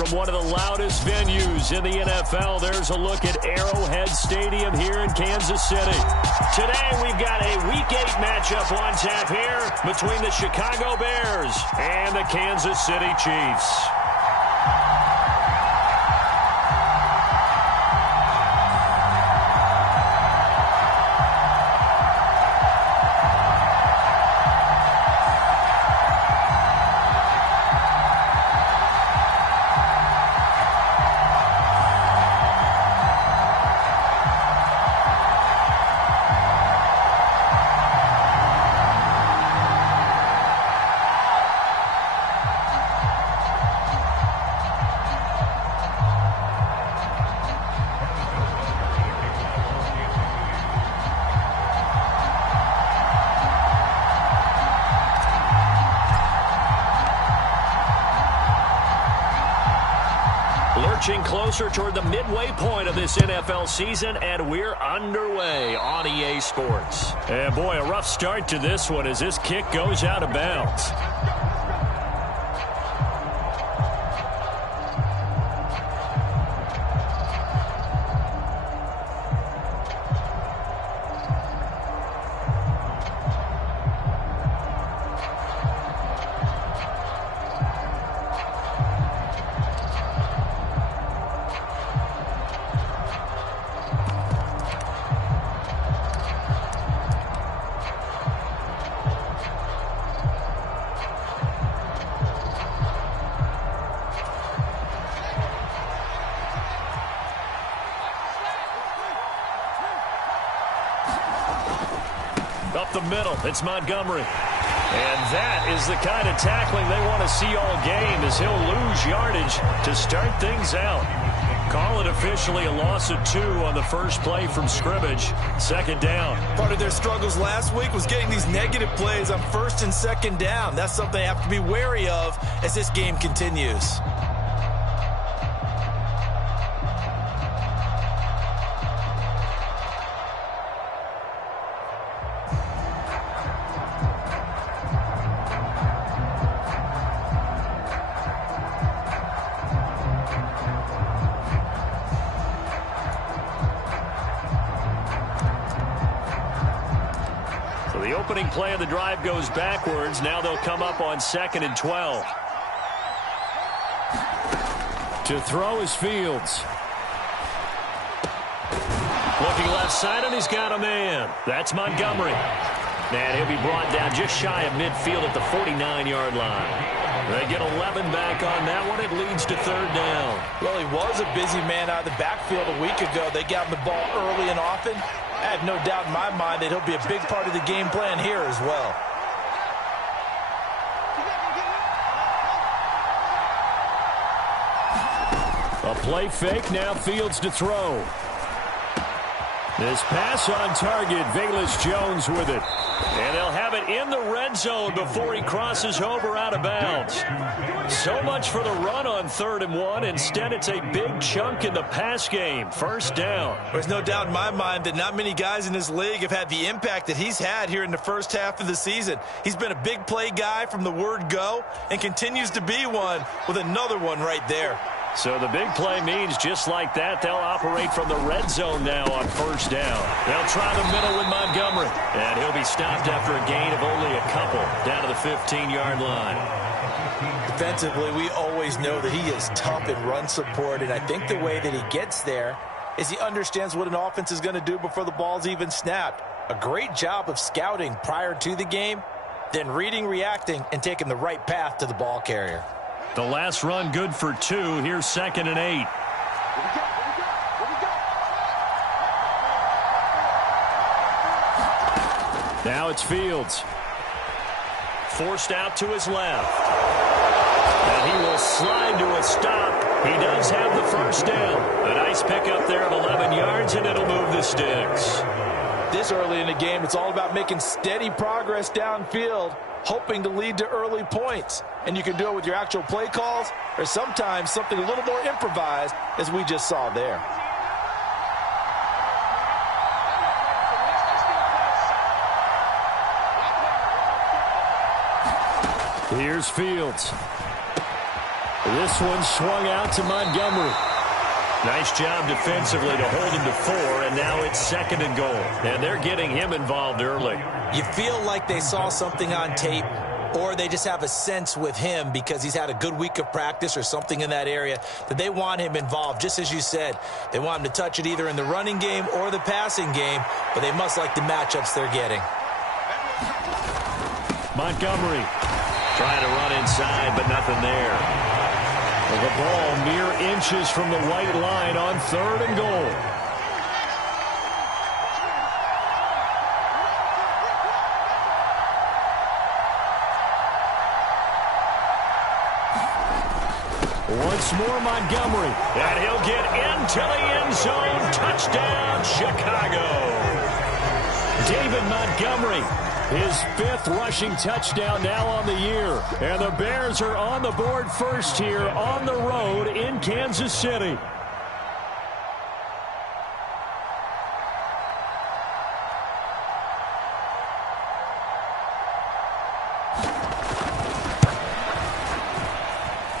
from one of the loudest venues in the NFL. There's a look at Arrowhead Stadium here in Kansas City. Today we've got a Week 8 matchup on tap here between the Chicago Bears and the Kansas City Chiefs. Lurching closer toward the midway point of this NFL season, and we're underway on EA Sports. And boy, a rough start to this one as this kick goes out of bounds. Up the middle, it's Montgomery. And that is the kind of tackling they want to see all game, as he'll lose yardage to start things out. Call it officially a loss of 2 on the first play from scrimmage. Second down. Part of their struggles last week was getting these negative plays on first and second down. That's something they have to be wary of as this game continues. The opening play of the drive goes backwards. Now they'll come up on 2nd and 12. To throw is Fields. Looking left side, and he's got a man. That's Montgomery. And he'll be brought down just shy of midfield at the 49-yard line. They get 11 back on that one. It leads to 3rd down. Well, he was a busy man out of the backfield a week ago. They got him the ball early and often. I have no doubt in my mind that he'll be a big part of the game plan here as well. A play fake, now Fields to throw. This pass on target, Velus-Jones with it. And they'll have it in the red zone before he crosses over out of bounds. So much for the run on 3rd and 1. Instead, it's a big chunk in the pass game. 1st down. There's no doubt in my mind that not many guys in this league have had the impact that he's had here in the first half of the season. He's been a big play guy from the word go and continues to be one with another one right there. So the big play means just like that, they'll operate from the red zone now on 1st down. They'll try the middle with Montgomery. And he'll be stopped after a gain of only a couple down to the 15-yard line. Defensively, we always know that he is tough in run support, and I think the way that he gets there is he understands what an offense is going to do before the ball's even snapped. A great job of scouting prior to the game, then reading, reacting, and taking the right path to the ball carrier. The last run good for 2. Here's 2nd and 8. Now it's Fields. Forced out to his left. And he will slide to a stop. He does have the 1st down. A nice pickup there of 11 yards, and it'll move the sticks. This early in the game, it's all about making steady progress downfield, hoping to lead to early points. And you can do it with your actual play calls, or sometimes something a little more improvised, as we just saw there. Here's Fields. This one swung out to Montgomery. Nice job defensively to hold him to 4, and now it's 2nd and goal. And they're getting him involved early. You feel like they saw something on tape, or they just have a sense with him because he's had a good week of practice or something in that area that they want him involved. Just as you said, they want him to touch it either in the running game or the passing game, but they must like the matchups they're getting. Montgomery trying to run inside, but nothing there. The ball mere inches from the white line on 3rd and goal. Once more Montgomery, and he'll get into the end zone. Touchdown, Chicago. David Montgomery, his 5th rushing touchdown now on the year. And the Bears are on the board first here on the road in Kansas City.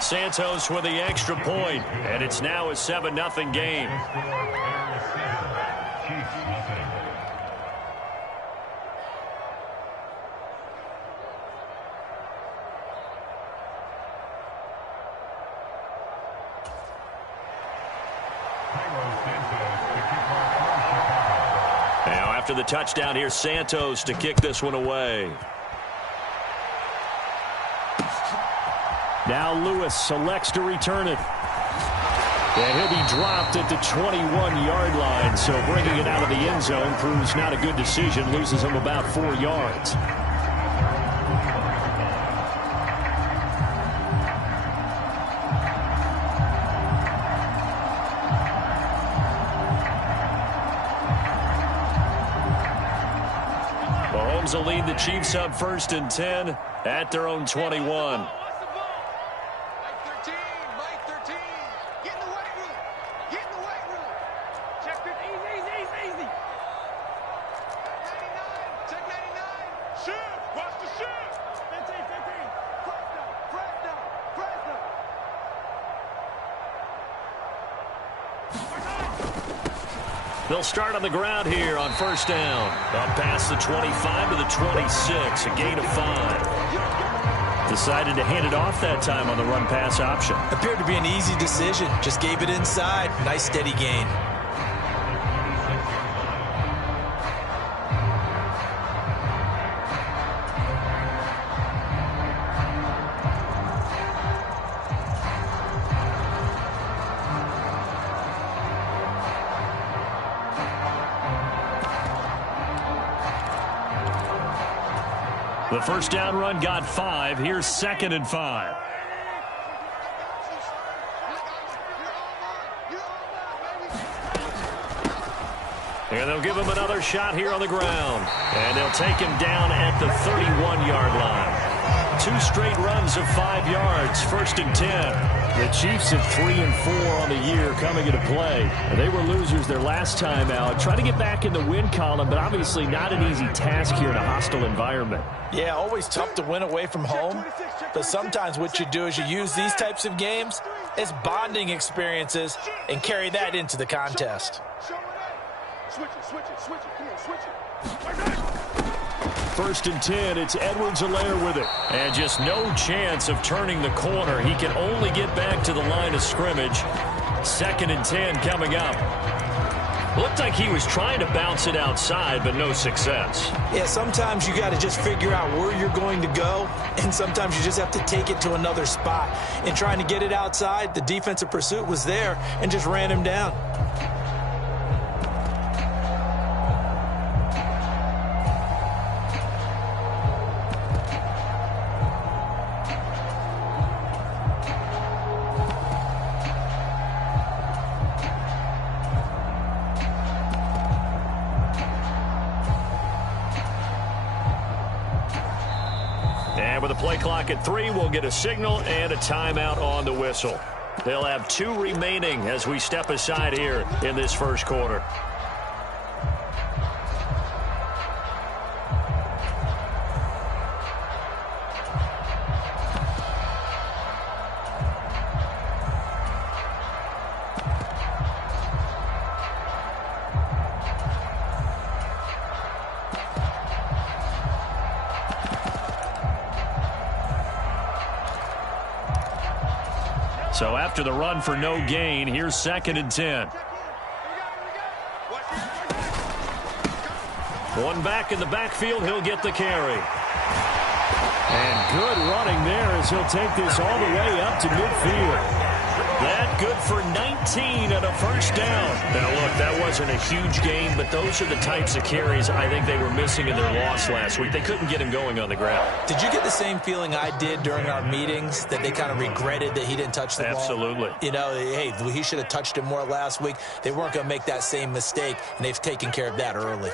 Santos with the extra point, and it's now a 7-0 game. Now after the touchdown, here's Santos to kick this one away. Now Lewis selects to return it. And he'll be dropped at the 21-yard line, so bringing it out of the end zone proves not a good decision, loses him about 4 yards. Mahomes will lead the Chiefs up 1st and 10 at their own 21. They'll start on the ground here on 1st down. Up past the 25 to the 26, a gain of 5. Decided to hand it off that time on the run-pass option. Appeared to be an easy decision. Just gave it inside. Nice steady gain. The 1st down run got 5. Here's 2nd and 5. And they'll give him another shot here on the ground. And they'll take him down at the 31-yard line. 2 straight runs of 5 yards, 1st and 10. The Chiefs have 3 and 4 on the year coming into play. They were losers their last time out. Trying to get back in the win column, but obviously not an easy task here in a hostile environment. Yeah, always tough to win away from home. But sometimes what you do is you use these types of games as bonding experiences and carry that into the contest. Switch it. Come on, switch it. 1st and 10, it's Edwards-Helaire with it. And just no chance of turning the corner. He can only get back to the line of scrimmage. 2nd and 10 coming up. Looked like he was trying to bounce it outside, but no success. Yeah, sometimes you got to just figure out where you're going to go, and sometimes you just have to take it to another spot. In trying to get it outside, the defensive pursuit was there and just ran him down. And with a play clock at 3, we'll get a signal and a timeout on the whistle. They'll have 2 remaining as we step aside here in this 1st quarter. So after the run for no gain, here's 2nd and 10. One back in the backfield, he'll get the carry. And good running there as he'll take this all the way up to midfield. That good for 19 and a first down. Now, look, that wasn't a huge gain, but those are the types of carries I think they were missing in their loss last week. They couldn't get him going on the ground. Did you get the same feeling I did during our meetings, that they kind of regretted that he didn't touch the ball? Absolutely. You know, hey, he should have touched it more last week. They weren't going to make that same mistake, and they've taken care of that early.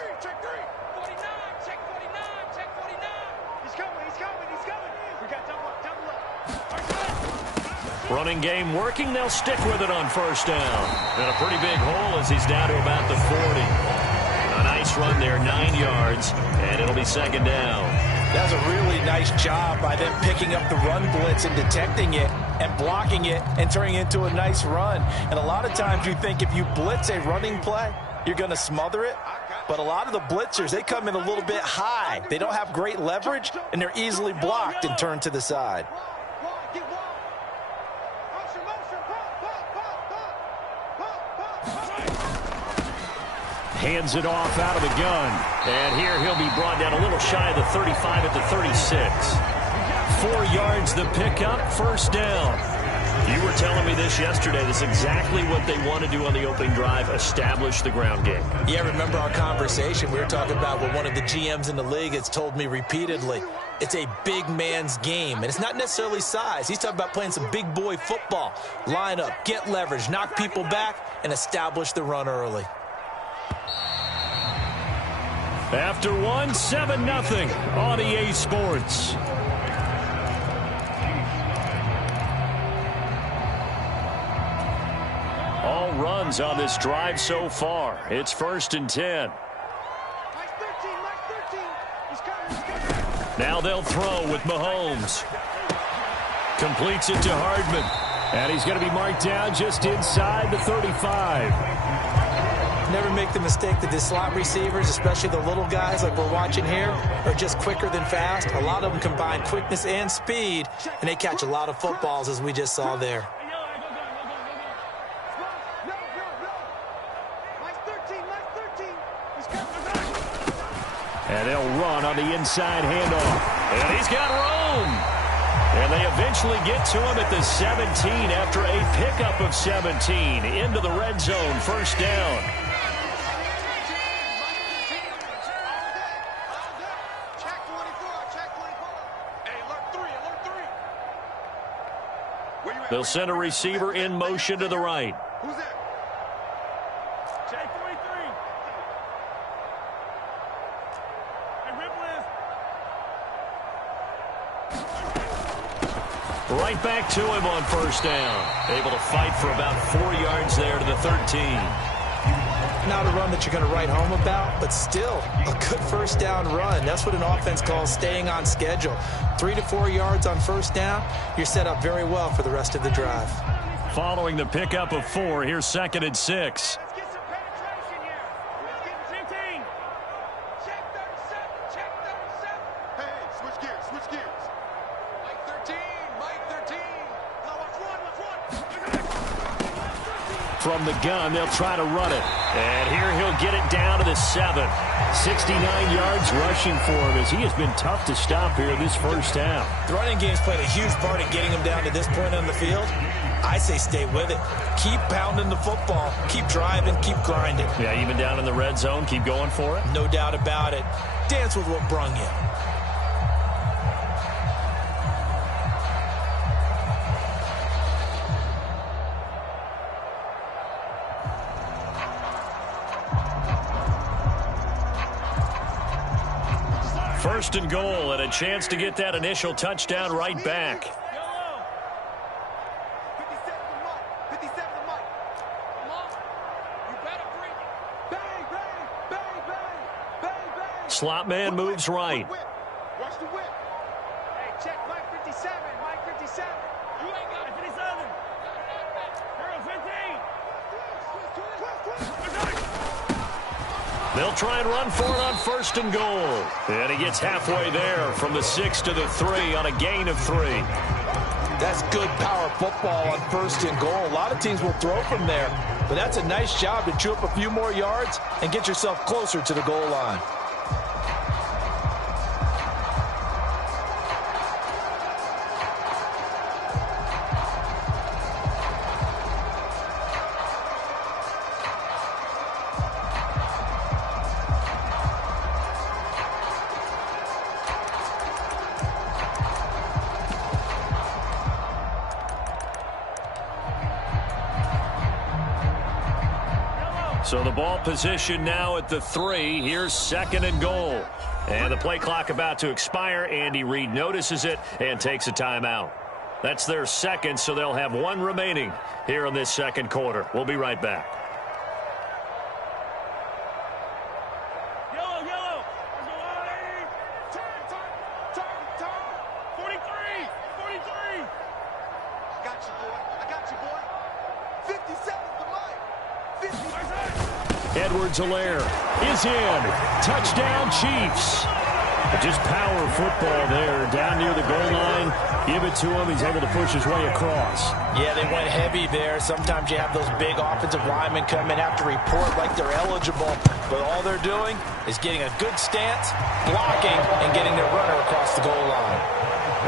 Running game working. They'll stick with it on first down. And a pretty big hole as he's down to about the 40. A nice run there, 9 yards, and it'll be 2nd down. That was a really nice job by them picking up the run blitz and detecting it and blocking it and turning it into a nice run. And a lot of times you think if you blitz a running play, you're going to smother it. But a lot of the blitzers, they come in a little bit high. They don't have great leverage, and they're easily blocked and turned to the side. Hands it off out of the gun. And here he'll be brought down a little shy of the 35 at the 36. 4 yards the pickup, first down. You were telling me this yesterday. This is exactly what they want to do on the opening drive, establish the ground game. Yeah, remember our conversation. We were talking about what one of the GMs in the league has told me repeatedly. It's a big man's game, and it's not necessarily size. He's talking about playing some big boy football. Line up, get leverage, knock people back, and establish the run early. After 7-0 on EA Sports. All runs on this drive so far. It's 1st and 10. Now they'll throw with Mahomes. Completes it to Hardman. And he's going to be marked down just inside the 35. Never make the mistake that the slot receivers, especially the little guys like we're watching here, are just quicker than fast. A lot of them combine quickness and speed, and they catch a lot of footballs, as we just saw there. And they'll run on the inside handoff. And he's got room. And they eventually get to him at the 17 after a pickup of 17 into the red zone, first down. They'll send a receiver in motion to the right. Who's that? Check 43. Hey, Right back to him on first down. Able to fight for about 4 yards there to the 13. Not a run that you're going to write home about, but still a good first down run. That's what an offense calls staying on schedule. 3 to 4 yards on first down, you're set up very well for the rest of the drive. Following the pickup of 4, here's 2nd and 6. Let's get some penetration here. Let's get 15. Check 37. Check 37. Hey, switch gears. Switch gears. Mike 13. Mike 13. Now watch one. From the gun, they'll try to run it. And here he'll get it down to the 7. 69 yards rushing for him as he has been tough to stop here this first half. The running game's played a huge part in getting him down to this point on the field. I say stay with it. Keep pounding the football. Keep driving. Keep grinding. Yeah, even down in the red zone, keep going for it. No doubt about it. Dance with what brung you. First and goal, and a chance to get that initial touchdown right back. 57 to Mike. 57 to Mike. Come on. You better bring it. Bang, bang, bang, bang, bang, bang. Slot man moves right. Watch the whip. Hey, check Mike 57. Mike 57. You ain't got it. 57. Girl, 15. They'll try and run for it on first and goal. And he gets halfway there from the 6 to the 3 on a gain of 3. That's good power football on 1st and goal. A lot of teams will throw from there, but that's a nice job to chew up a few more yards and get yourself closer to the goal line. So the ball position now at the 3. Here's 2nd and goal. And the play clock about to expire. Andy Reid notices it and takes a timeout. That's their 2nd, so they'll have 1 remaining here in this 2nd quarter. We'll be right back. Yellow, yellow. Let's go, Ollie. Turn. 43. I got you, boy. 57 is the mic. 50. Edwards-Helaire is in. Touchdown, Chiefs. Just power football there down near the goal line. Give it to him. He's able to push his way across. Yeah, they went heavy there. Sometimes you have those big offensive linemen come in, have to report like they're eligible. But all they're doing is getting a good stance, blocking, and getting their runner across the goal line.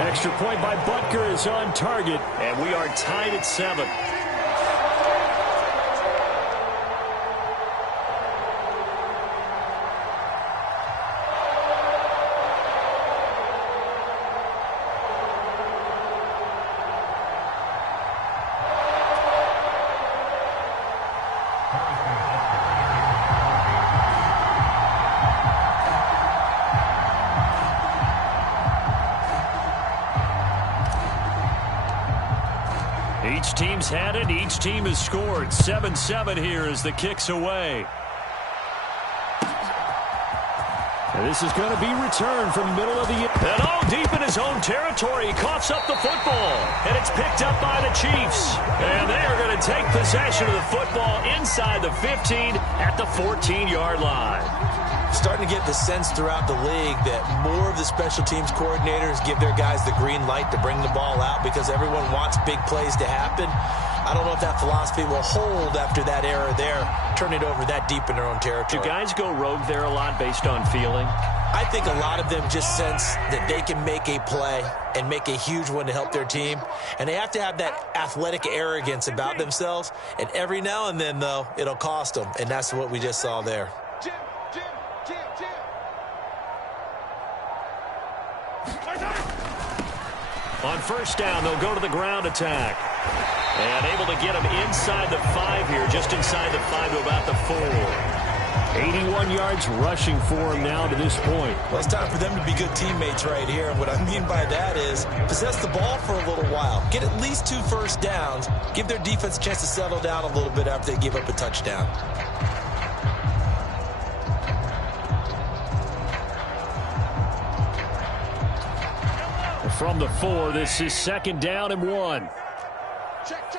Extra point by Butker is on target, and we are tied at 7. Each team's had it. Each team has scored. 7-7 here as the kick's away. And this is going to be returned from middle of the... And deep in his own territory. He coughs up the football. And it's picked up by the Chiefs. And they are going to take possession of the football inside the 15 at the 14-yard line. Starting to get the sense throughout the league that more of the special teams coordinators give their guys the green light to bring the ball out because everyone wants big plays to happen. I don't know if that philosophy will hold after that era there, turn it over that deep in their own territory. Do guys go rogue there a lot based on feeling? I think a lot of them just sense that they can make a play and make a huge one to help their team. And they have to have that athletic arrogance about themselves. And every now and then, though, it'll cost them. And that's what we just saw there. On 1st down, they'll go to the ground attack. And able to get him inside the 5 here, just inside the 5 to about the 4. 81 yards rushing for him now to this point. Well, it's time for them to be good teammates right here. And what I mean by that is possess the ball for a little while. Get at least 2 first downs. Give their defense a chance to settle down a little bit after they give up a touchdown. From the 4, this is 2nd down and 1. Check.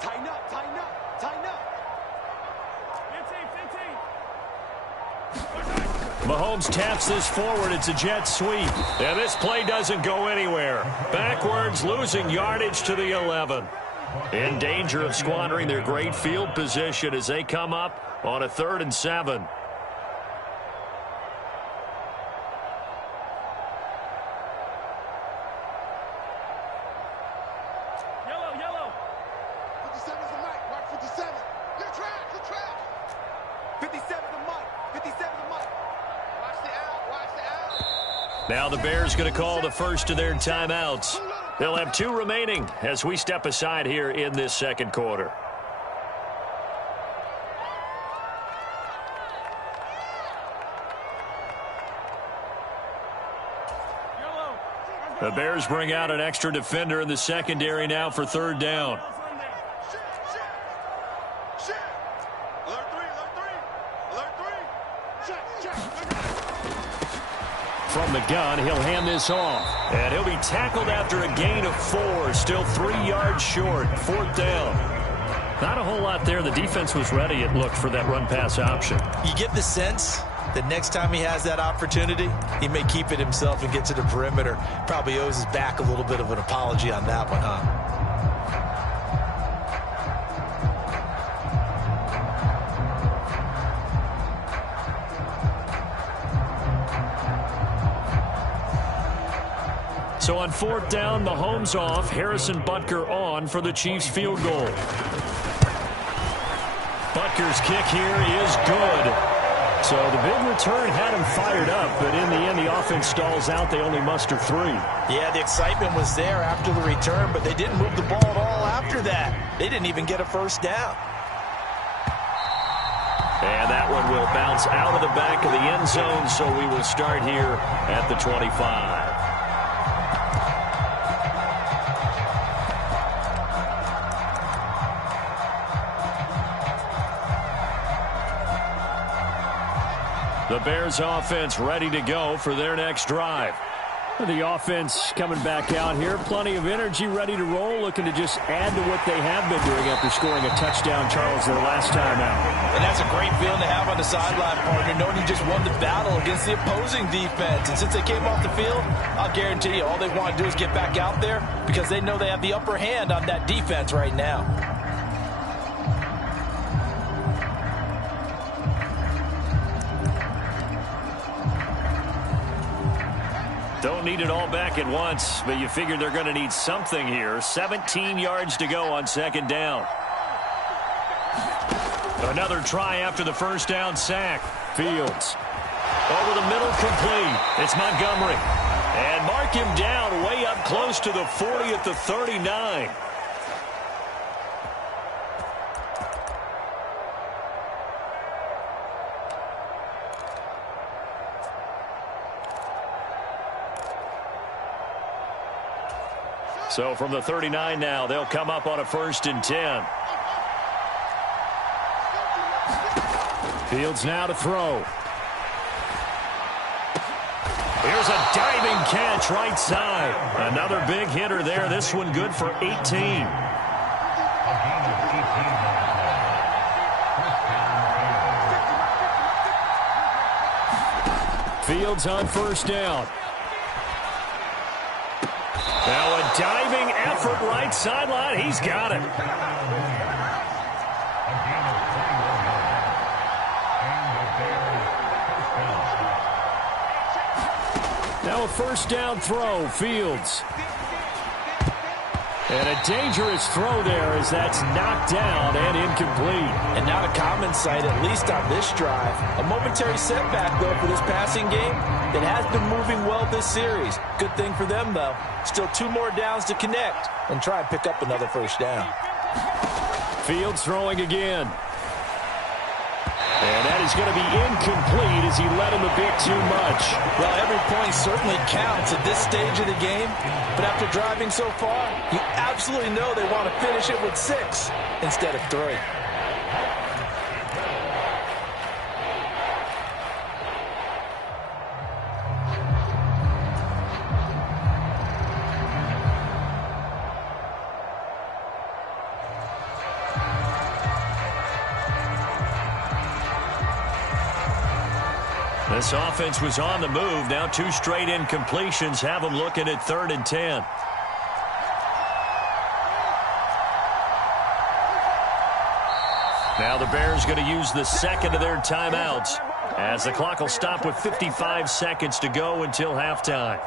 Tighten up. Mahomes taps this forward. It's a jet sweep. And this play doesn't go anywhere. Backwards, losing yardage to the 11. In danger of squandering their great field position as they come up on a 3rd and 7. Yellow. 57 is the mic. Mark 57. You're trash. 57 is the mic. Watch the out. Now the Bears going to call the first of their timeouts. They'll have 2 remaining as we step aside here in this 2nd quarter. The Bears bring out an extra defender in the secondary now for 3rd down. From the gun, he'll hand this off. And he'll be tackled after a gain of 4. Still 3 yards short. 4th down. Not a whole lot there. The defense was ready, it looked, for that run-pass option. You get the sense the next time he has that opportunity, he may keep it himself and get to the perimeter. Probably owes his back a little bit of an apology on that one, huh? So on 4th down, Mahomes off, Harrison Butker on for the Chiefs field goal. Butker's kick here is good. So the big return had him fired up, but in the end, the offense stalls out. They only muster 3. Yeah, the excitement was there after the return, but they didn't move the ball at all after that. They didn't even get a first down. And that one will bounce out of the back of the end zone, so we will start here at the 25. The Bears offense ready to go for their next drive. The offense coming back out here. Plenty of energy, ready to roll, looking to just add to what they have been doing after scoring a touchdown, Charles, their last time out. And that's a great feeling to have on the sideline, partner, knowing you just won the battle against the opposing defense. And since they came off the field, I'll guarantee you all they want to do is get back out there because they know they have the upper hand on that defense right now. Don't need it all back at once, but you figure they're going to need something here. 17 yards to go on 2nd down. Another try after the first down sack. Fields. Over the middle, complete. It's Montgomery. And mark him down way up close to the 40 at the 39. So from the 39 now, they'll come up on a 1st and 10. Fields now to throw. Here's a diving catch right side. Another big hitter there. This one good for 18. Fields on 1st down. Now a diving effort right sideline. He's got it. Now a 1st down throw. Fields. And a dangerous throw there as that's knocked down and incomplete. And not a common sight, at least on this drive. A momentary setback, though, for this passing game that has been moving well this series. Good thing for them, though. Still 2 more downs to connect and try and pick up another 1st down. Fields throwing again. And that is going to be incomplete as he led him a bit too much. Well, every point certainly counts at this stage of the game. But after driving so far, you absolutely know they want to finish it with 6 instead of 3. This offense was on the move. Now 2 straight incompletions have them looking at 3rd and 10. Now the Bears going to use the 2nd of their timeouts as the clock will stop with 55 seconds to go until halftime.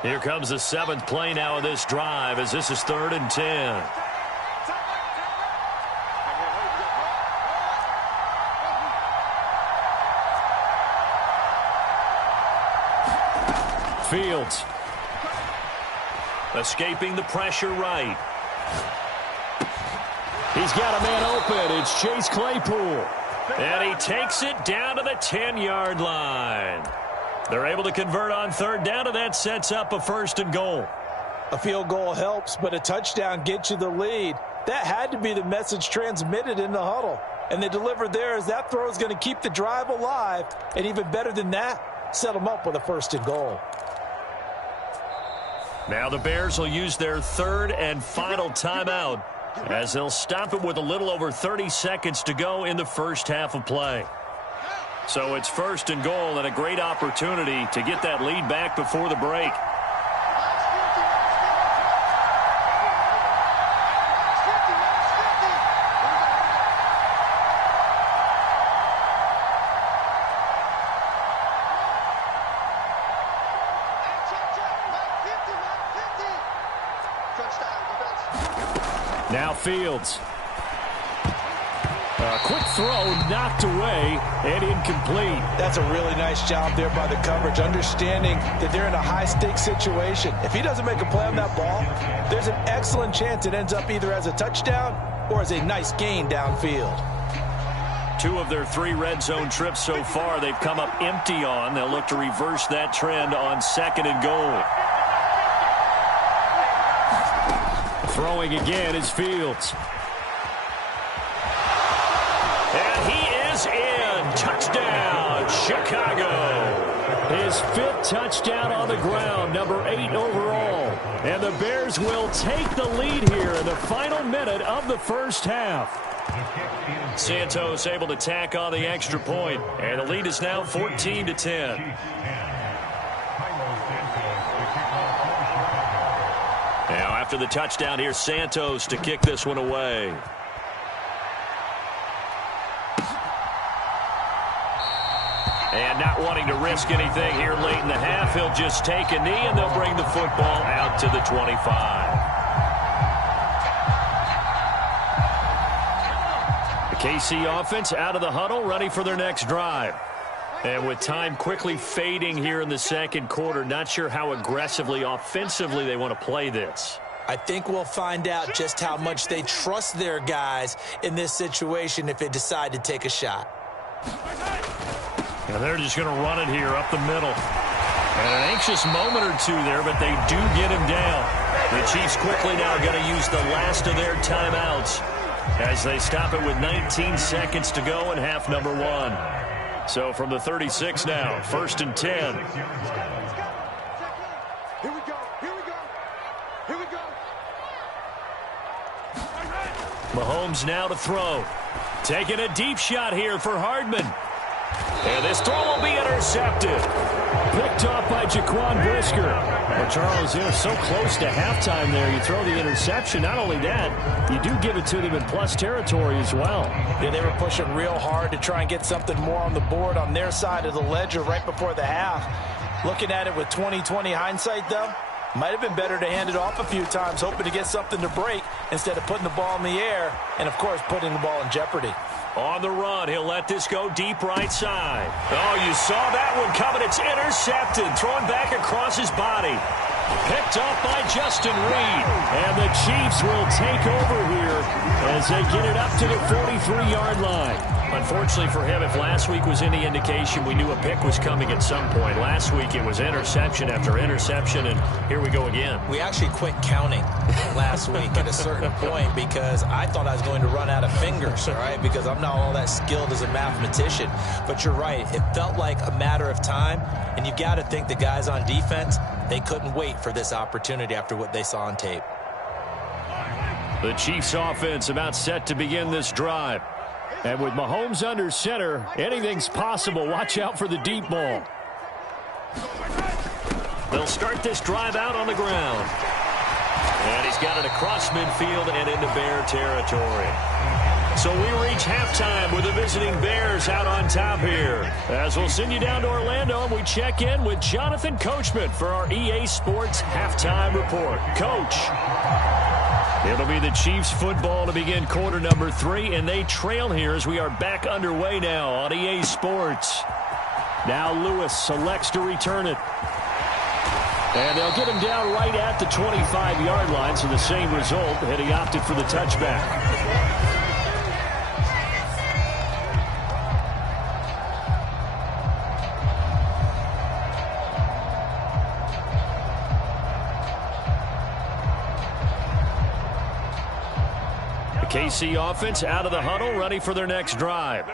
Here comes the 7th play now of this drive as this is 3rd and 10. Fields. Escaping the pressure right. He's got a man open. It's Chase Claypool. And he takes it down to the 10-yard line. They're able to convert on 3rd down, and that sets up a 1st and goal. A field goal helps, but a touchdown gets you the lead. That had to be the message transmitted in the huddle. And they delivered there as that throw is going to keep the drive alive. And even better than that, set them up with a 1st and goal. Now the Bears will use their 3rd and final timeout as they'll stop it with a little over 30 seconds to go in the first half of play. So it's 1st and goal and a great opportunity to get that lead back before the break. Now Fields. A quick throw knocked away and incomplete. That's a really nice job there by the coverage, understanding that they're in a high-stakes situation. If he doesn't make a play on that ball, there's an excellent chance it ends up either as a touchdown or as a nice gain downfield. 2 of their 3 red zone trips so far they've come up empty on. They'll look to reverse that trend on 2nd and goal. Throwing again is Fields. And he is in. Touchdown, Chicago. His 5th touchdown on the ground, number 8 overall. And the Bears will take the lead here in the final minute of the first half. Santos able to tack on the extra point, and the lead is now 14-10. Now after the touchdown, here's Santos to kick this one away. And not wanting to risk anything here late in the half, he'll just take a knee and they'll bring the football out to the 25. The KC offense out of the huddle, ready for their next drive. And with time quickly fading here in the second quarter, not sure how aggressively, offensively they want to play this. I think we'll find out just how much they trust their guys in this situation if they decide to take a shot. And they're just going to run it here up the middle. And an anxious moment or 2 there, but they do get him down. The Chiefs quickly now going to use the last of their timeouts as they stop it with 19 seconds to go in half number 1. So from the 36 now, 1st and 10. Here we go. Here we go. Here we go. Mahomes now to throw. Taking a deep shot here for Hardman. And this throw will be intercepted. Picked off by Jaquan Brisker. Well, Charles, they're so close to halftime there. You throw the interception. Not only that, you do give it to them in plus territory as well. Yeah, they were pushing real hard to try and get something more on the board on their side of the ledger right before the half. Looking at it with 20/20 hindsight, though, might have been better to hand it off a few times, hoping to get something to break instead of putting the ball in the air and, of course, putting the ball in jeopardy. On the run, he'll let this go deep right side. Oh, you saw that one coming. It's intercepted. Thrown back across his body. Picked off by Justin Reed. And the Chiefs will take over here as they get it up to the 43-yard line. Unfortunately for him, if last week was any indication, we knew a pick was coming at some point. Last week it was interception after interception, and here we go again. We actually quit counting last week at a certain point because I thought I was going to run out of fingers, all right, because I'm not all that skilled as a mathematician. But you're right. It felt like a matter of time, and you got to think the guys on defense, they couldn't wait for this opportunity after what they saw on tape. The Chiefs offense about set to begin this drive. And with Mahomes under center, anything's possible. Watch out for the deep ball. They'll start this drive out on the ground. And he's got it across midfield and into Bear territory. So we reach halftime with the visiting Bears out on top here. As we'll send you down to Orlando, and we check in with Jonathan Coachman for our EA Sports Halftime Report. Coach. It'll be the Chiefs football to begin quarter number 3, and they trail here as we are back underway now on EA Sports. Now Lewis selects to return it. And they'll get him down right at the 25-yard line, so the same result, and he opted for the touchback. KC offense out of the huddle, ready for their next drive.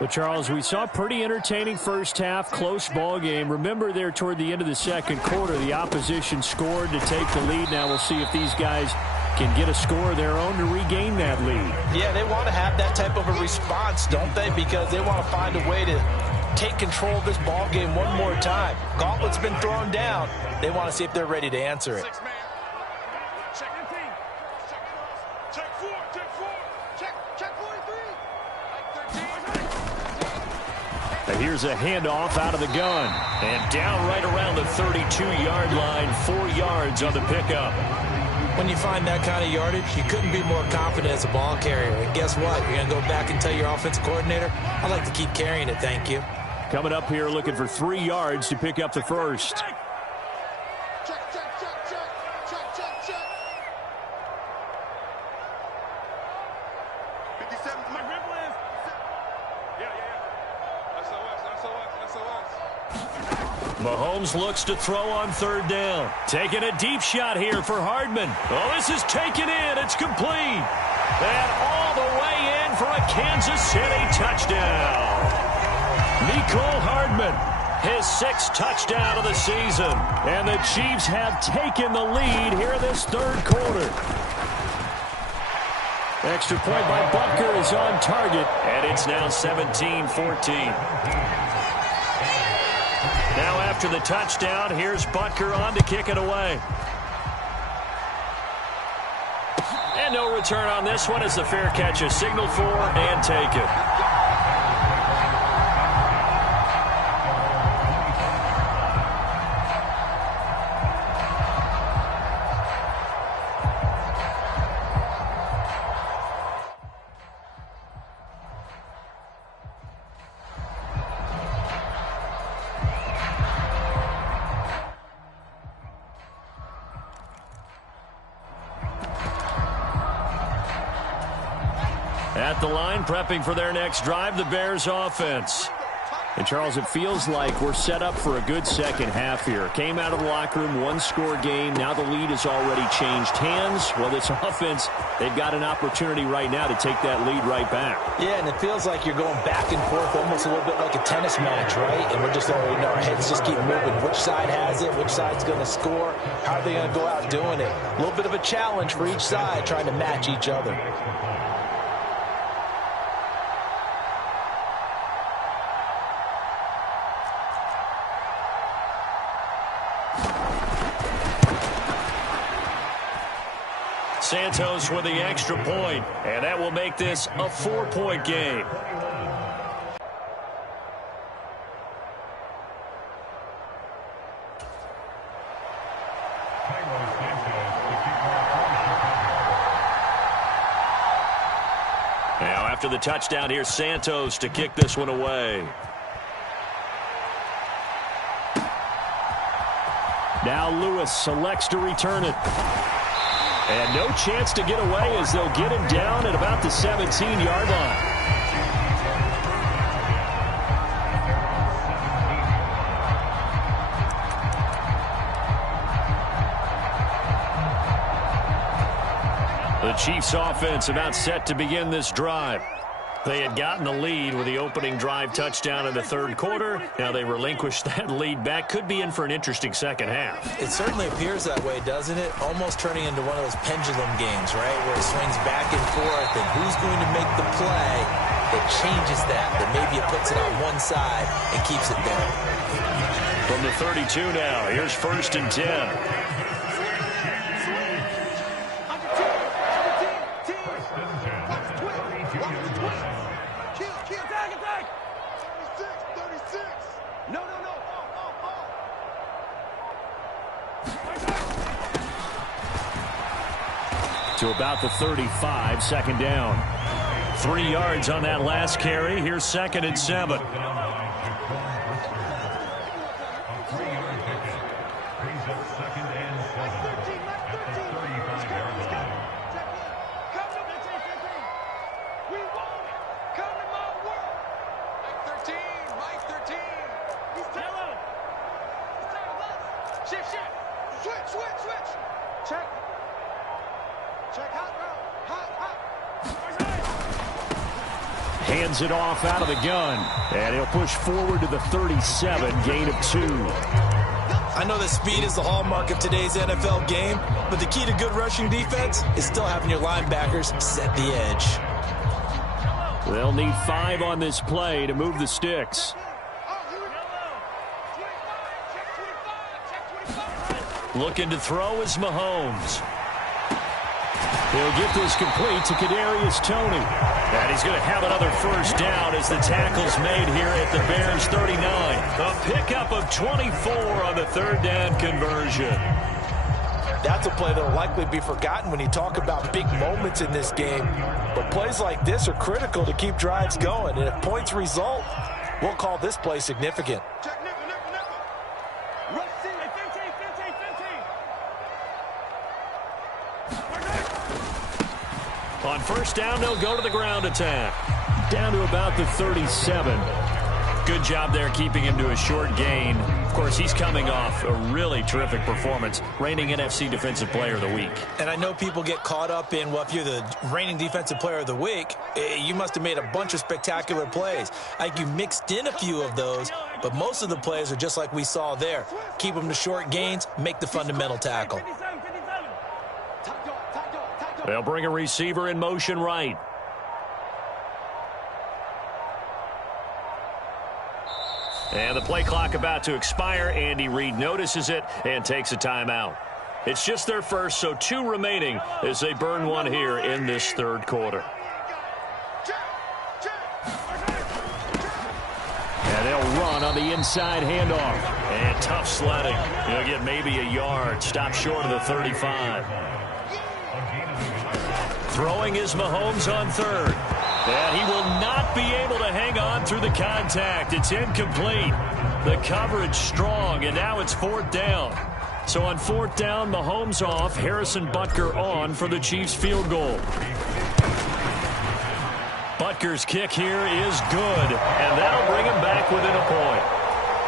But, Charles, we saw a pretty entertaining first half, close ball game. Remember there toward the end of the second quarter, the opposition scored to take the lead. Now we'll see if these guys can get a score of their own to regain that lead. Yeah, they want to have that type of a response, don't they? Because they want to find a way to take control of this ball game one more time. Gauntlet's been thrown down. They want to see if they're ready to answer it. Here's a handoff out of the gun. And down right around the 32-yard line, 4 yards on the pickup. When you find that kind of yardage, you couldn't be more confident as a ball carrier. And guess what? You're going to go back and tell your offensive coordinator, I'd like to keep carrying it, thank you. Coming up here looking for 3 yards to pick up the first. Mahomes looks to throw on third down. Taking a deep shot here for Hardman. Oh, this is taken in. It's complete. And all the way in for a Kansas City touchdown. Mecole Hardman, his 6th touchdown of the season. And the Chiefs have taken the lead here in this third quarter. Extra point by Butker is on target. And it's now 17-14. Now after the touchdown, here's Butker on to kick it away. And no return on this one as the fair catch is signaled for and taken. At the line, prepping for their next drive, the Bears offense. And, Charles, it feels like we're set up for a good second half here. Came out of the locker room, 1-score game. Now the lead has already changed hands. Well, this offense, they've got an opportunity right now to take that lead right back. Yeah, and it feels like you're going back and forth almost a little bit like a tennis match, right? And we're just already our heads just keep moving. Which side has it? Which side's going to score? How are they going to go out doing it? A little bit of a challenge for each side trying to match each other. Santos with the extra point, and that will make this a 4-point game. Now after the touchdown, here's Santos to kick this one away. Now Lewis selects to return it. And no chance to get away as they'll get him down at about the 17-yard line. The Chiefs offense about set to begin this drive. They had gotten the lead with the opening drive touchdown in the third quarter. Now they relinquished that lead back. Could be in for an interesting second half. It certainly appears that way, doesn't it? Almost turning into one of those pendulum games, right? Where it swings back and forth, and who's going to make the play that changes that maybe it puts it on one side and keeps it there. From the 32 now, here's 1st and 10. To about the 35, 2nd down. 3 yards on that last carry. Here's 2nd and 7. Hands it off out of the gun. And he'll push forward to the 37, gain of 2. I know that speed is the hallmark of today's NFL game, but the key to good rushing defense is still having your linebackers set the edge. They'll need 5 on this play to move the sticks. Looking to throw is Mahomes. He'll get this complete to Kadarius Toney. And he's going to have another first down as the tackle's made here at the Bears 39. A pickup of 24 on the third down conversion. That's a play that will likely be forgotten when you talk about big moments in this game. But plays like this are critical to keep drives going. And if points result, we'll call this play significant. On first down, they'll go to the ground attack. Down to about the 37. Good job there keeping him to a short gain. Of course, he's coming off a really terrific performance, reigning NFC Defensive Player of the Week. And I know people get caught up in, well, if you're the reigning Defensive Player of the Week, you must have made a bunch of spectacular plays. I think you mixed in a few of those, but most of the plays are just like we saw there. Keep them to short gains, make the fundamental tackle. They'll bring a receiver in motion right. And the play clock about to expire. Andy Reid notices it and takes a timeout. It's just their first, so 2 remaining as they burn one here in this third quarter. And they'll run on the inside handoff. And tough sledding. He'll get maybe a yard. Stop short of the 35. Throwing is Mahomes on third. And he will not be able to hang on through the contact. It's incomplete. The coverage strong, and now it's 4th down. So on 4th down, Mahomes off, Harrison Butker on for the Chiefs field goal. Butker's kick here is good, and that'll bring him back within a point.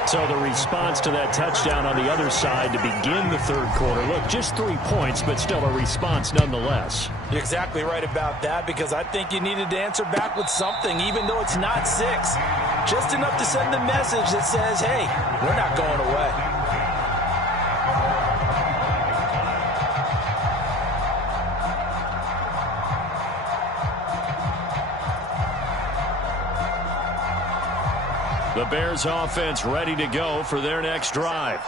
So the response to that touchdown on the other side to begin the third quarter. Look, just 3 points, but still a response nonetheless. You're exactly right about that, because I think you needed to answer back with something, even though it's not 6. Just enough to send the message that says, hey, we're not going away. The Bears offense ready to go for their next drive.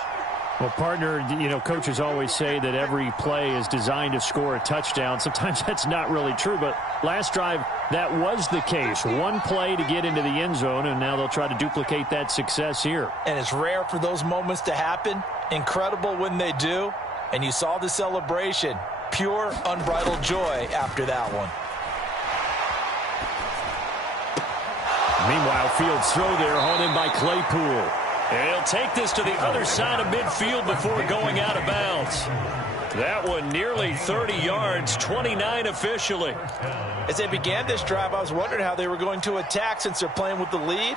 Well, partner, coaches always say that every play is designed to score a touchdown. Sometimes that's not really true, but last drive, that was the case. 1 play to get into the end zone, and now they'll try to duplicate that success here. And it's rare for those moments to happen. Incredible when they do. And you saw the celebration. Pure, unbridled joy after that one. Meanwhile, Fields' throw there, hauled in by Claypool. And he'll take this to the other side of midfield before going out of bounds. That one nearly 30 yards, 29 officially. As they began this drive, I was wondering how they were going to attack since they're playing with the lead.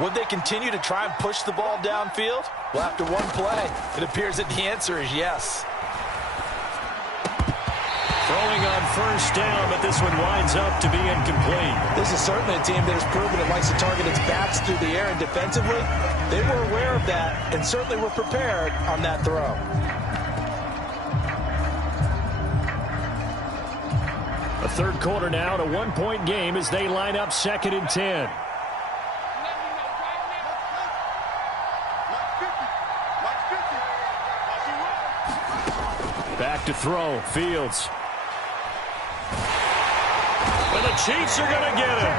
Would they continue to try and push the ball downfield? Well, after 1 play, it appears that the answer is yes. Throwing on first down, but this one winds up to be incomplete. This is certainly a team that has proven it likes to target its backs through the air, and defensively, they were aware of that and certainly were prepared on that throw. A third quarter now, to 1-point game as they line up 2nd and 10. Back to throw, Fields. And the Chiefs are going to get him.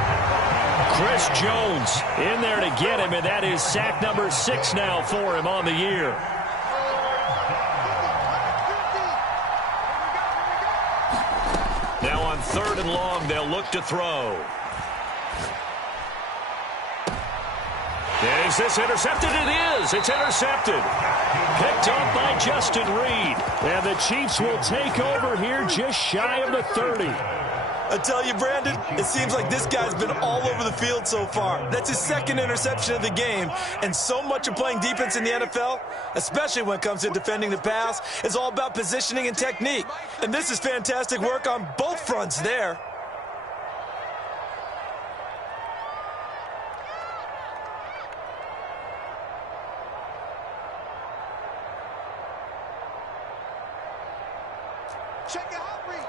Chris Jones in there to get him, and that is sack number 6 now for him on the year. Now on 3rd and long, they'll look to throw. Is this intercepted? It is. It's intercepted. Picked up by Justin Reed. And the Chiefs will take over here just shy of the 30. I tell you, Brandon, it seems like this guy's been all over the field so far. That's his 2nd interception of the game. And so much of playing defense in the NFL, especially when it comes to defending the pass, is all about positioning and technique. And this is fantastic work on both fronts there. Check your hot read.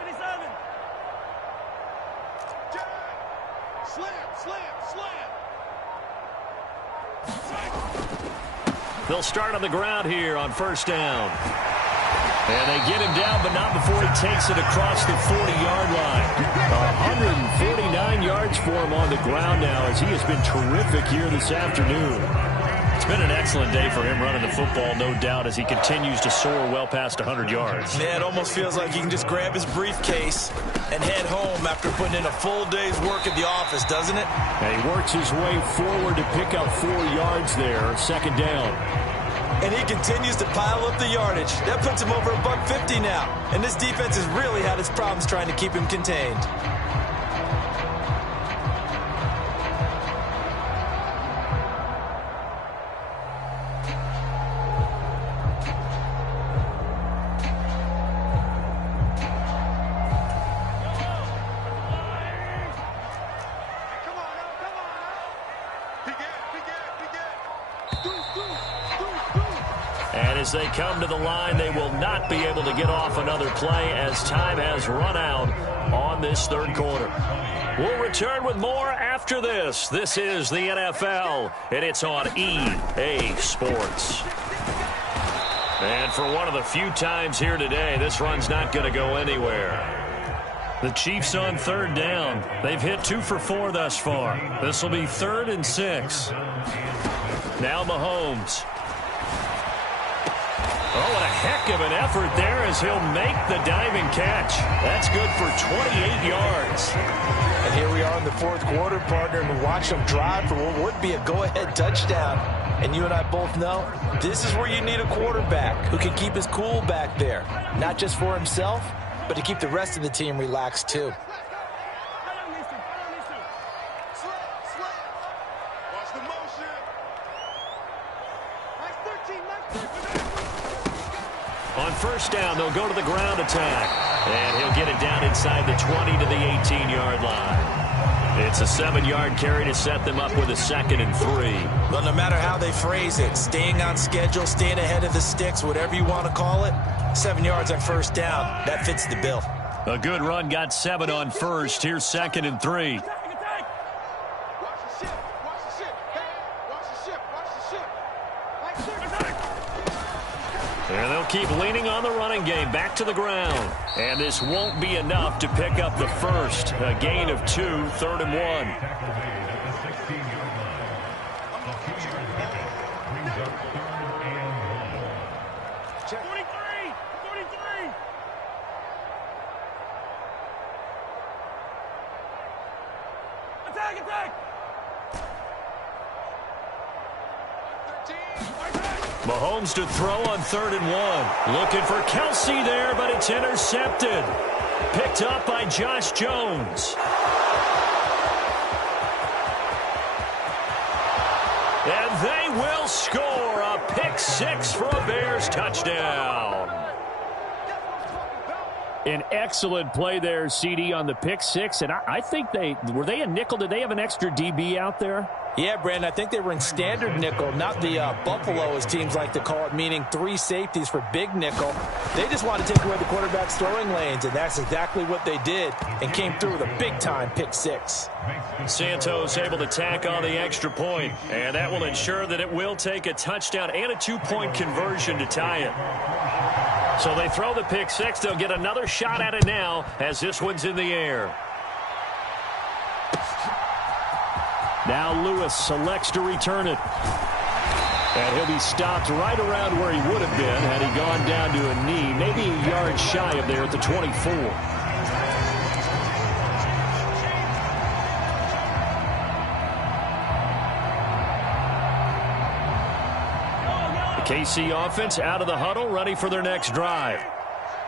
57. Slam. They'll start on the ground here on first down. And they get him down, but not before he takes it across the 40-yard line. 149 yards for him on the ground now, as he has been terrific here this afternoon. It's been an excellent day for him running the football, no doubt, as he continues to soar well past 100 yards. Yeah, it almost feels like he can just grab his briefcase and head home after putting in a full day's work at the office, doesn't it? And he works his way forward to pick up 4 yards there, second down. And he continues to pile up the yardage. That puts him over $150 now. And this defense has really had its problems trying to keep him contained. And as they come to the line, they will not be able to get off another play as time has run out on this third quarter. We'll return with more after this. This is the NFL, and it's on EA Sports. And for one of the few times here today, this run's not going to go anywhere. The Chiefs on third down. They've hit 2 for 4 thus far. This will be 3rd and 6. Now Mahomes. Oh, what a heck of an effort there as he'll make the diving catch. That's good for 28 yards. And here we are in the fourth quarter, partner, and watch him drive for what would be a go-ahead touchdown. And you and I both know this is where you need a quarterback who can keep his cool back there. Not just for himself, but to keep the rest of the team relaxed too. Watch the motion. On first down, they'll go to the ground attack. And he'll get it down inside the 20 to the 18-yard line. It's a 7-yard carry to set them up with a 2nd and 3. Well, no matter how they phrase it, staying on schedule, staying ahead of the sticks, whatever you want to call it, 7 yards on first down, that fits the bill. A good run got 7 on first. Here's 2nd and 3. And they'll keep leaning on the running game. Back to the ground. And this won't be enough to pick up the first. A gain of 2, 3rd and 1. Attack! Mahomes to throw on 3rd and 1. Looking for Kelsey there, but it's intercepted. Picked up by Josh Jones. And they will score a pick 6 for a Bears touchdown. An excellent play there, CD, on the pick 6. And I think were they a nickel? Did they have an extra DB out there? Yeah, Brandon, I think they were in standard nickel, not the Buffalo, as teams like to call it, meaning 3 safeties for big nickel. They just want to take away the quarterback's throwing lanes, and that's exactly what they did, and came through with a big-time pick 6. Santos able to tack on the extra point, and that will ensure that it will take a touchdown and a 2-point conversion to tie it. So they throw the pick 6. They'll get another shot at it now as this one's in the air. Now Lewis selects to return it. And he'll be stopped right around where he would have been had he gone down to a knee, maybe a yard shy of there at the 24. The KC offense out of the huddle, ready for their next drive.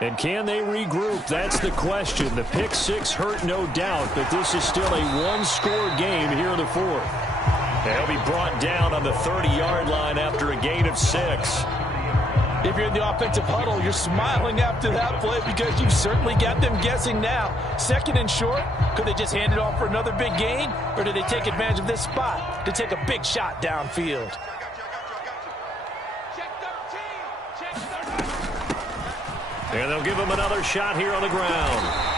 And can they regroup? That's the question. The pick 6 hurt, no doubt, but this is still a 1-score game here in the 4th. And he'll be brought down on the 30-yard line after a gain of 6. If you're in the offensive huddle, you're smiling after that play because you've certainly got them guessing now. 2nd and short, could they just hand it off for another big gain? Or do they take advantage of this spot to take a big shot downfield? And they'll give him another shot here on the ground.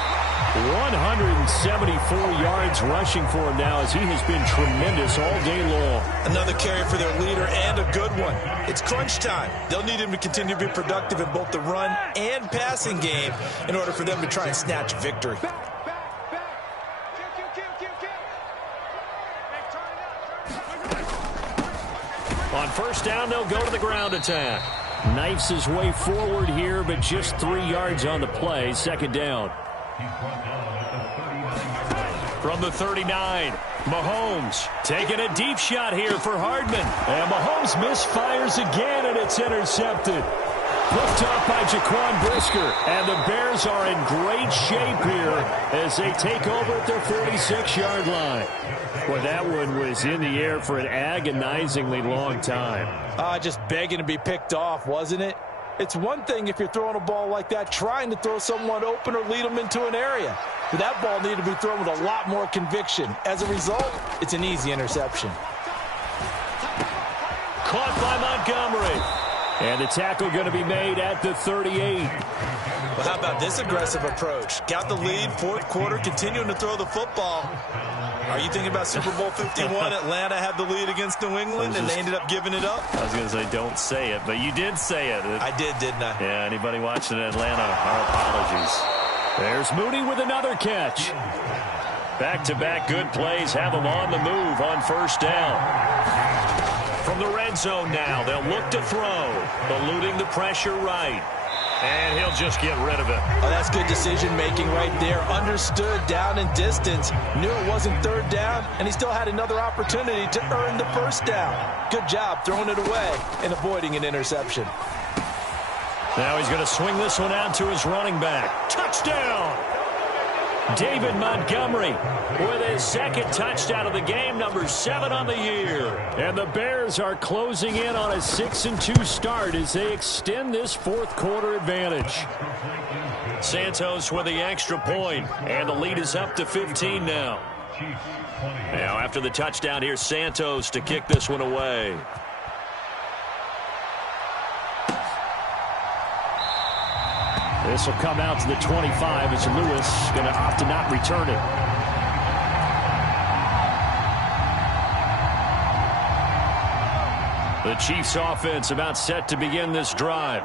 174 yards rushing for him now as he has been tremendous all day long. Another carry for their leader and a good one. It's crunch time. They'll need him to continue to be productive in both the run and passing game in order for them to try and snatch victory. On first down, they'll go to the ground attack. Knifes his way forward here, but just 3 yards on the play. Second down. From the 39, Mahomes taking a deep shot here for Hardman. And Mahomes misfires again, and it's intercepted. Picked up by Jaquan Brisker. And the Bears are in great shape here as they take over at their 46-yard line. Well, that one was in the air for an agonizingly long time. Just begging to be picked off, wasn't it? It's one thing if you're throwing a ball like that, trying to throw someone open or lead them into an area. But that ball needed to be thrown with a lot more conviction. As a result, it's an easy interception. Caught by Montgomery. And the tackle going to be made at the 38. Well, how about this aggressive approach? Got the lead, fourth quarter, continuing to throw the football. Are you thinking about Super Bowl 51? Atlanta had the lead against New England, and they ended up giving it up? I was going to say, don't say it, but you did say it. I did, didn't I? Yeah, anybody watching Atlanta, our apologies. There's Mooney with another catch. Back-to-back good plays have them on the move on first down. From the red zone now, they'll look to throw, eluding the pressure right. And he'll just get rid of it. Oh, that's good decision-making right there. Understood down and distance. Knew it wasn't third down, and he still had another opportunity to earn the first down. Good job throwing it away and avoiding an interception. Now he's going to swing this one out to his running back. Touchdown! David Montgomery with his second touchdown of the game, number 7 on the year. And the Bears are closing in on a 6-2 start as they extend this fourth quarter advantage. Santos with the extra point, and the lead is up to 15 now. Now after the touchdown, here's Santos to kick this one away. This will come out to the 25 as Lewis going to opt to not return it. The Chiefs offense about set to begin this drive.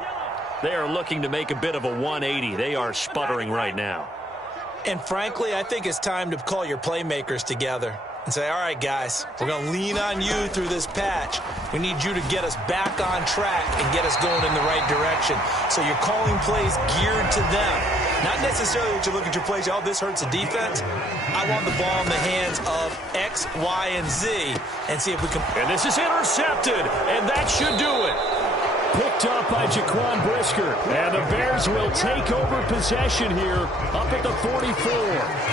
They are looking to make a bit of a 180. They are sputtering right now. And frankly, I think it's time to call your playmakers together and say, all right, guys, we're going to lean on you through this patch. We need you to get us back on track and get us going in the right direction. So you're calling plays geared to them. Not necessarily that you look at your plays, oh, this hurts the defense. I want the ball in the hands of X, Y, and Z and see if we can. And this is intercepted, and that should do it. Picked up by Jaquan Brisker. And the Bears will take over possession here up at the 44.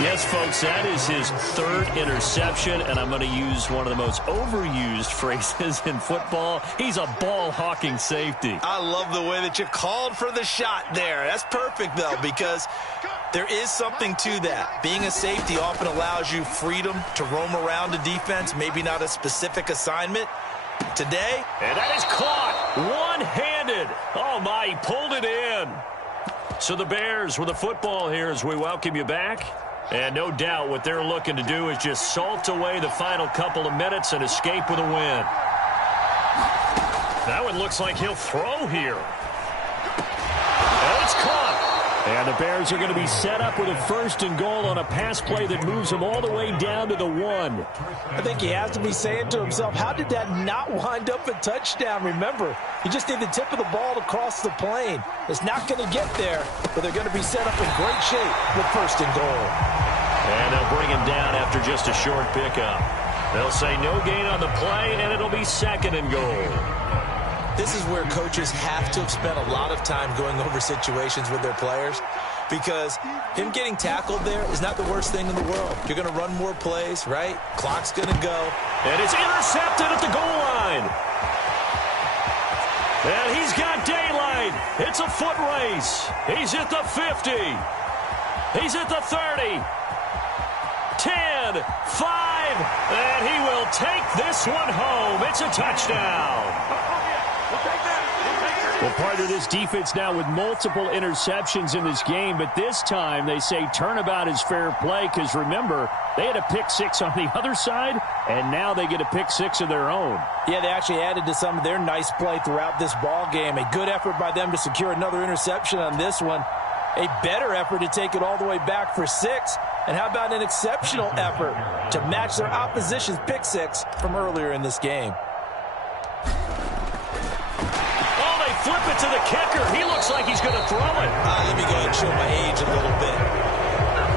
Yes, folks, that is his third interception, and I'm going to use one of the most overused phrases in football. He's a ball-hawking safety. I love the way that you called for the shot there. That's perfect, though, because there is something to that. Being a safety often allows you freedom to roam around a defense, maybe not a specific assignment. Today, and that is caught one-handed. Oh my, he pulled it in. So the Bears with the football here as we welcome you back. And no doubt what they're looking to do is just salt away the final couple of minutes and escape with a win. That one looks like he'll throw here. And it's caught. And the Bears are going to be set up with a 1st and goal on a pass play that moves them all the way down to the 1. I think he has to be saying to himself, how did that not wind up a touchdown? Remember, you just need the tip of the ball to cross the plane. It's not going to get there, but they're going to be set up in great shape with 1st and goal. And they'll bring him down after just a short pickup. They'll say no gain on the play, and it'll be 2nd and goal. This is where coaches have to have spent a lot of time going over situations with their players, because him getting tackled there is not the worst thing in the world. You're going to run more plays, right? Clock's going to go. And it's intercepted at the goal line. And he's got daylight. It's a foot race. He's at the 50. He's at the 30. 10, 5, and he will take this one home. It's a touchdown. Well, part of this defense now with multiple interceptions in this game, but this time they say turnabout is fair play because, remember, they had a pick six on the other side, and now they get a pick six of their own. Yeah, they actually added to some of their nice play throughout this ball game. A good effort by them to secure another interception on this one. A better effort to take it all the way back for 6. And how about an exceptional effort to match their opposition's pick six from earlier in this game? Flip it to the kicker. He looks like he's going to throw it. Let me go ahead and show my age a little bit.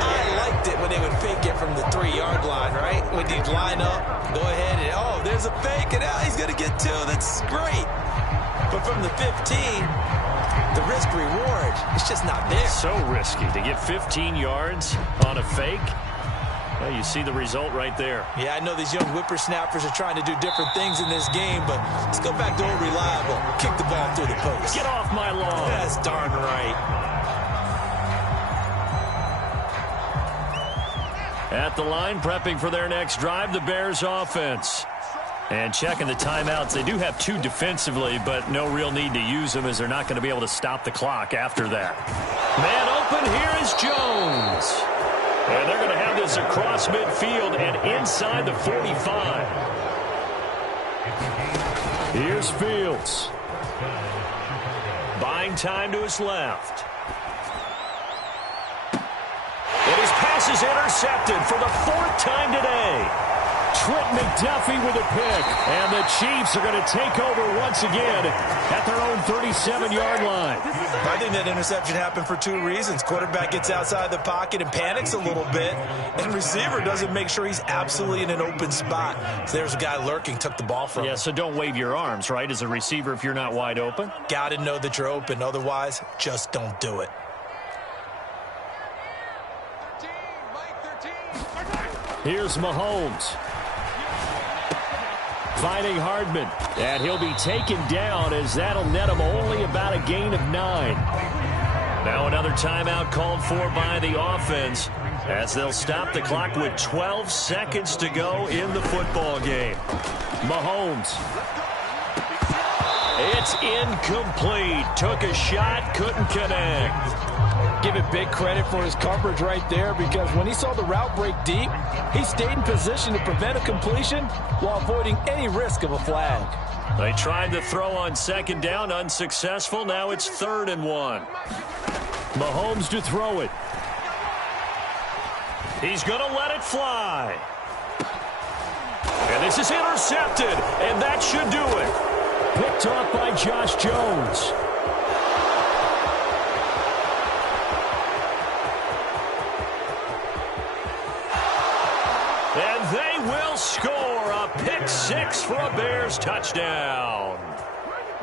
I liked it when they would fake it from the 3-yard line, right? When you'd line up, go ahead and, oh, there's a fake, and now he's going to get 2. That's great. But from the 15, the risk-reward, it's just not there. So risky to get 15 yards on a fake. Well, you see the result right there. Yeah, I know these young whippersnappers are trying to do different things in this game, but let's go back to old reliable. Kick the ball through the post. Get off my lawn. That's darn right. At the line, prepping for their next drive, the Bears offense. And checking the timeouts. They do have 2 defensively, but no real need to use them as they're not going to be able to stop the clock after that. Man open, here is Jones. And they're going to have this across midfield and inside the 45. Here's Fields. Buying time to his left. And his pass is intercepted for the 4th time today. Trent McDuffie with a pick. And the Chiefs are going to take over once again at their own 37-yard line. I think that interception happened for 2 reasons. Quarterback gets outside the pocket and panics a little bit. And receiver doesn't make sure he's absolutely in an open spot. So there's a guy lurking, took the ball from him. Yeah, so don't wave your arms, right, as a receiver if you're not wide open. Got to know that you're open. Otherwise, just don't do it. 13, Mike 13. Here's Mahomes. Finding Hardman. And he'll be taken down as that'll net him only about a gain of 9. Now another timeout called for by the offense as they'll stop the clock with 12 seconds to go in the football game. Mahomes. It's incomplete. Took a shot, couldn't connect. Give it big credit for his coverage right there, because when he saw the route break deep, he stayed in position to prevent a completion while avoiding any risk of a flag. They tried to throw on 2nd down, unsuccessful. Now it's 3rd and 1. Mahomes to throw it. He's going to let it fly. And this is intercepted, and that should do it. Picked off by Josh Jones. And they will score a pick 6 for a Bears touchdown.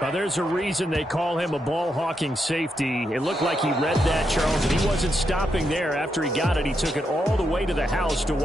Now, there's a reason they call him a ball-hawking safety. It looked like he read that, Charles, and he wasn't stopping there. After he got it, he took it all the way to the house to